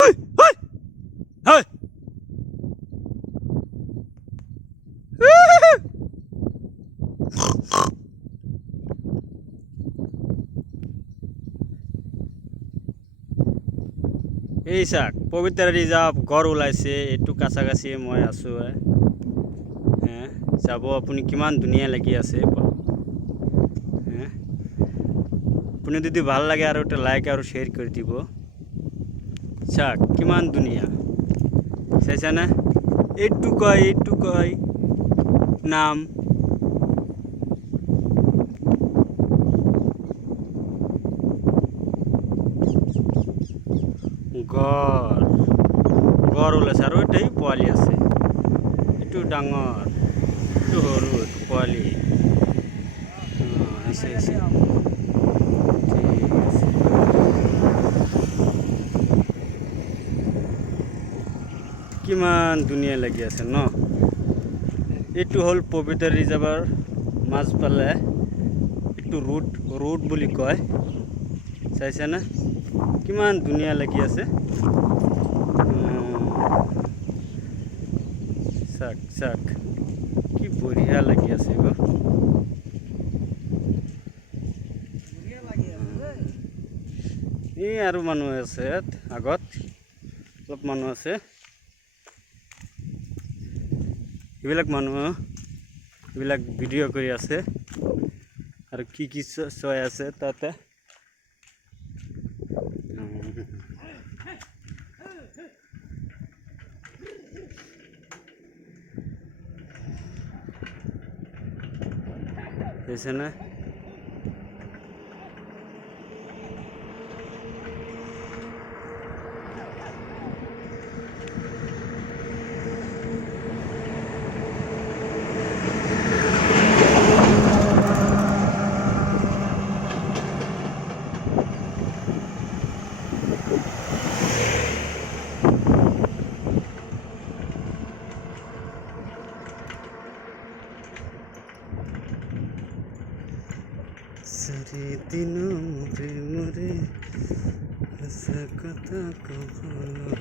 হেই, হেই, হেই। এই চাক পবিত্ৰ ৰিজাৰ্ভ গড় ওলাইছে, এইটো কাছাকাছি মই আছোঁ। চাব আপুনি কিমান ধুনীয়া লাগি আছে। আপুনি যদি ভাল লাগে আৰু এটা লাইক আৰু শ্বেয়াৰ কৰি দিব। চাক কিমান ধুনীয়া চাইছানে? এইটো কয় নাম গড় ওলাইছে আৰু এটাই পোৱালি আছে। এইটো ডাঙৰ, এইটো সৰু, এইটো পোৱালি। হৈছে ঠিক আছে। কিমান ধুনীয়া লাগি আছে ন? এইটো হ'ল পবিত্ৰ ৰিজাৰ্ভৰ মাজফালে এইটো ৰোড বুলি কয়। চাইছেনে কিমান ধুনীয়া লাগি আছে? চাক কি বঢ়িয়া লাগি আছে গো। এই আৰু মানুহ আছে আগত, অলপ মানুহ আছে। এইবিলাক ভিডিঅ' কৰি আছে আৰু কি চাই আছে তাতে। বুজিছেনে? সাৰি দিন মোৰে মোৰে কথা কখনো